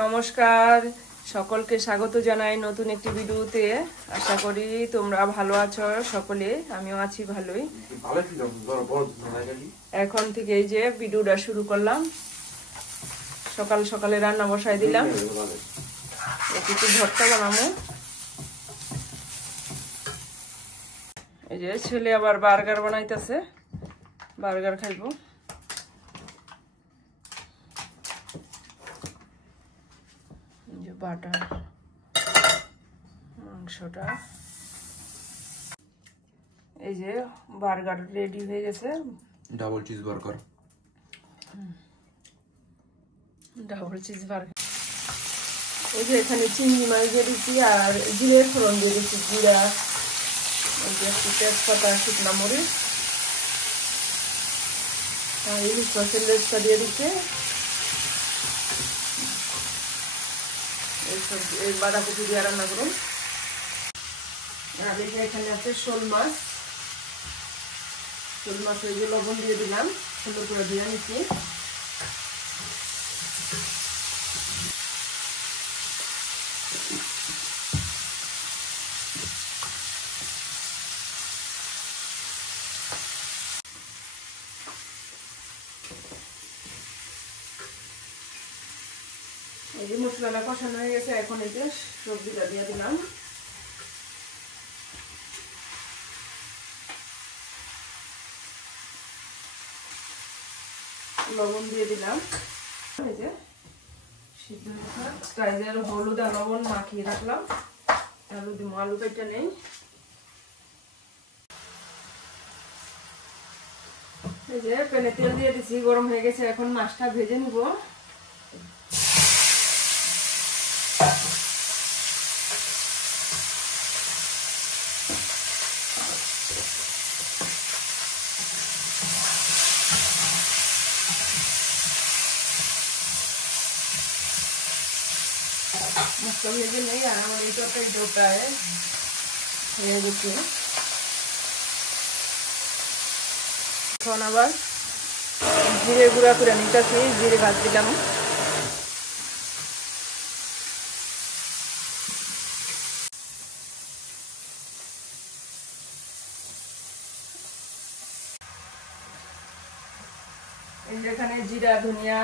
নমস্কার, সকলকে স্বাগত জানাই নতুন একটি ভিডিওতে। আশা করি তোমরা ভালো আছো সকলে, আমিও আছি ভালোই। এখন থেকে এই যে ভিডিওটা শুরু করলাম, সকাল সকালে রান্না বসাই দিলাম, একটু ভর্তা বানাবো। এই যে ছেলে আবার বার্গার বানাইতেছে, বার্গার খাইবো। বাটার মাংসটা, এই যে বার্গার রেডি হয়ে গেছে, ডাবল চিজ বার্গার। এই যে এখানে চিংড়ি মাছ দিয়ে দিচ্ছি আর জিরের ফোড়ন দিয়ে দিচ্ছি, জিরা, এই যে একটু তেজপাতা, শুকনা মরিচ, আর ইলিশ মাছের লেজটা দিয়ে দিচ্ছে। এই বাঁধাকপি দিয়ে রান্না করুন। আর এখানে আছে শোল মাছ, শোল মাছ ওই যে লবণ দিয়ে দিলাম, সুন্দর করে দিয়ে নিচ্ছি। এই যে মশলাটা কষানো হয়ে গেছে, এখন এই যে সবজিটা দিয়ে দিলাম। লবণ দিয়ে দিলাম, এই যে সিদ্ধ সাইজের হলুদ আর লবণ মাখিয়ে রাখলাম। আলু দিব, আলু কেটে নেই। এই যে প্যানে তেল দিয়ে দিচ্ছি, গরম হয়ে গেছে, এখন মাছটা ভেজে নিব। মাছটা ভেজে নেই, আর আমার এই তরকারিটায় হয়ে গেছে। এখন আবার জিরে গুঁড়া করে নিতেছি, জিরে ভাজ দিলাম। এখানে জিরা, ধনিয়া,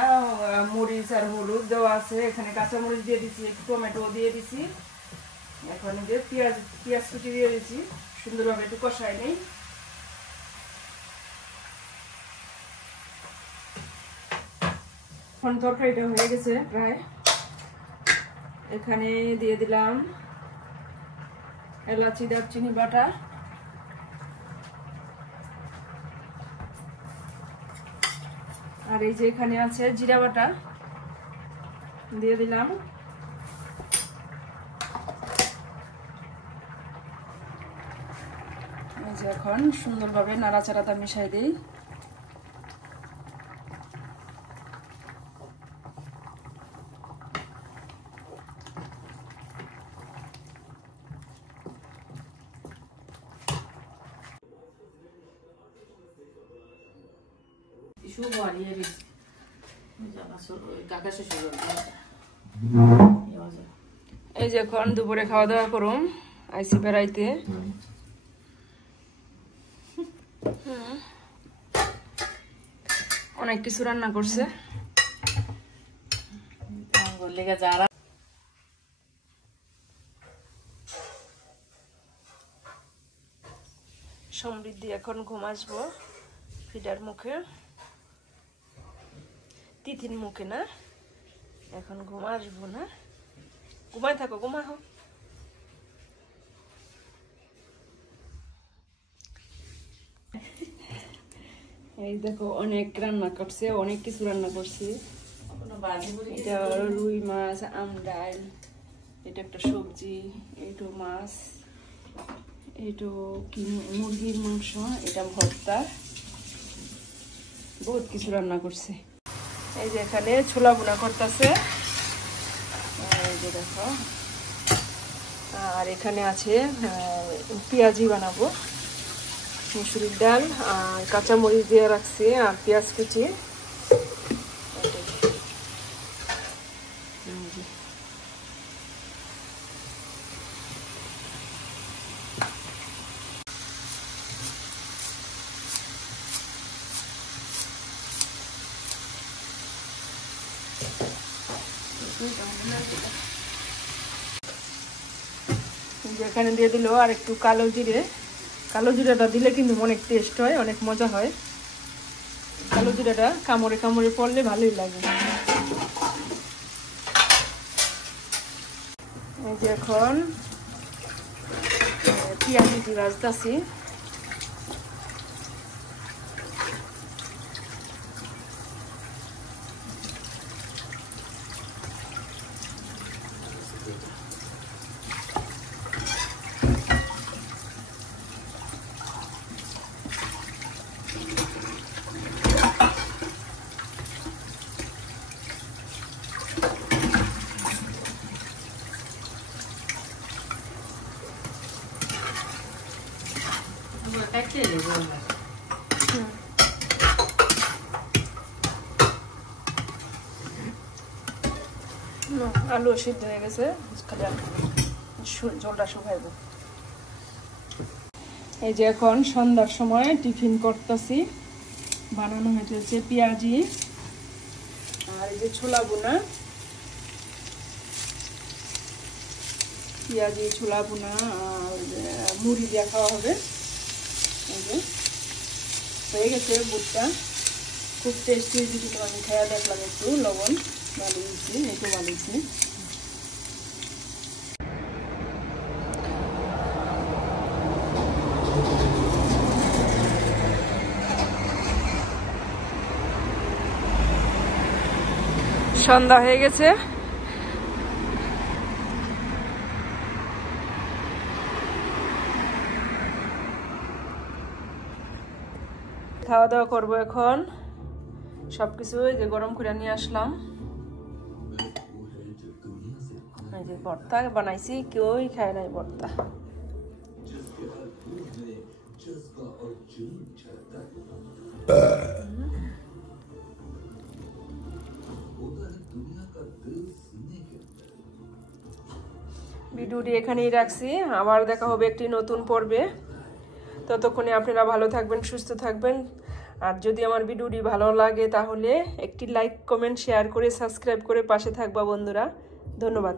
মরিচ আর হলুদ দেওয়া আছে। এখানে কাঁচা মরিচ দিয়ে দিচ্ছি, একটু টমেটো দিয়ে দিচ্ছি। এখন যে পেঁয়াজ কুচি দিয়ে দিচ্ছি, সুন্দরভাবে একটু কষাই নেই। এখন তরকারিটা হয়ে গেছে প্রায়। এখানে দিয়ে দিলাম এলাচি, দারচিনি বাটা, আর এই যে এখানে আছে জিরা বাটা দিয়ে দিলাম। এই যে এখন সুন্দরভাবে নাড়াচাড়াটা মিশাই দিই। এই যে এখন দুপুরে খাওয়া দাওয়া করুম, আইসি বেড়াইতে। অনেক কিছু রান্না করছে। সমৃদ্ধি এখন ঘুম আসবো ফিডার মুখে, তিথির মুখে না, এখন ঘুম আসবো না। ঘুমাই থাকো, ঘুমা হোক। এই দেখো অনেক রান্না করছে, অনেক কিছু রান্না করছে। এটা রুই মাছ, আম ডাল, এটা একটা সবজি, এইটো মাছ, এইটো কি মুরগির মাংস, এটা ভর্তা, বহুত কিছু রান্না করছে। এই যে এখানে ছোলা বোনা করতেছে, এই যে দেখো। আর এখানে আছে পেঁয়াজি বানাবো, মুসুরির ডাল আর কাঁচা মরিচ দিয়ে রাখছি, আর পেঁয়াজ কুচি। এখানে দিয়ে দিল আর একটু কালো জিরে। কালো জিরাটা দিলে কিন্তু অনেক টেস্ট হয়, অনেক মজা হয়। কালো জিরাটা কামড়ে কামড়ে পড়লে ভালোই লাগে। এই যে এখন পেঁয়াজ ভাজতেছি। আলু সিদ্ধ হয়ে গেছে, খালি ঝোলটা শুকাইব। এই যে এখন সন্ধ্যার সময় টিফিন করতেছি। বানানো হয়েছে পেঁয়াজি আর এই যে ছোলা বোনা, পেঁয়াজি ছোলা বোনা আর মুড়ি দিয়ে খাওয়া হবে। এই যে হয়ে গেছে বুটটা, খুব টেস্টি হয়েছে। কিন্তু আমি খেয়ে দেখলাম, একটু লবণ ভালো হয়েছে, একটু ভালো হয়েছে। সন্ধ্যা হয়ে গেছে। খাওয়া দাওয়া করবো এখন। সবকিছু এই যে গরম করে নিয়ে আসলাম। এই যে ভর্তা বানাইছি, কেউই খায় নাই ভর্তা। ভিডিওটি এখানেই রাখছি, আবার দেখা হবে একটি নতুন পর্বে। ততক্ষণে আপনারা ভালো থাকবেন, সুস্থ থাকবেন। আর যদি আমার ভিডিওটি ভালো লাগে তাহলে একটি লাইক, কমেন্ট, শেয়ার করে সাবস্ক্রাইব করে পাশে থাকবা বন্ধুরা। ধন্যবাদ।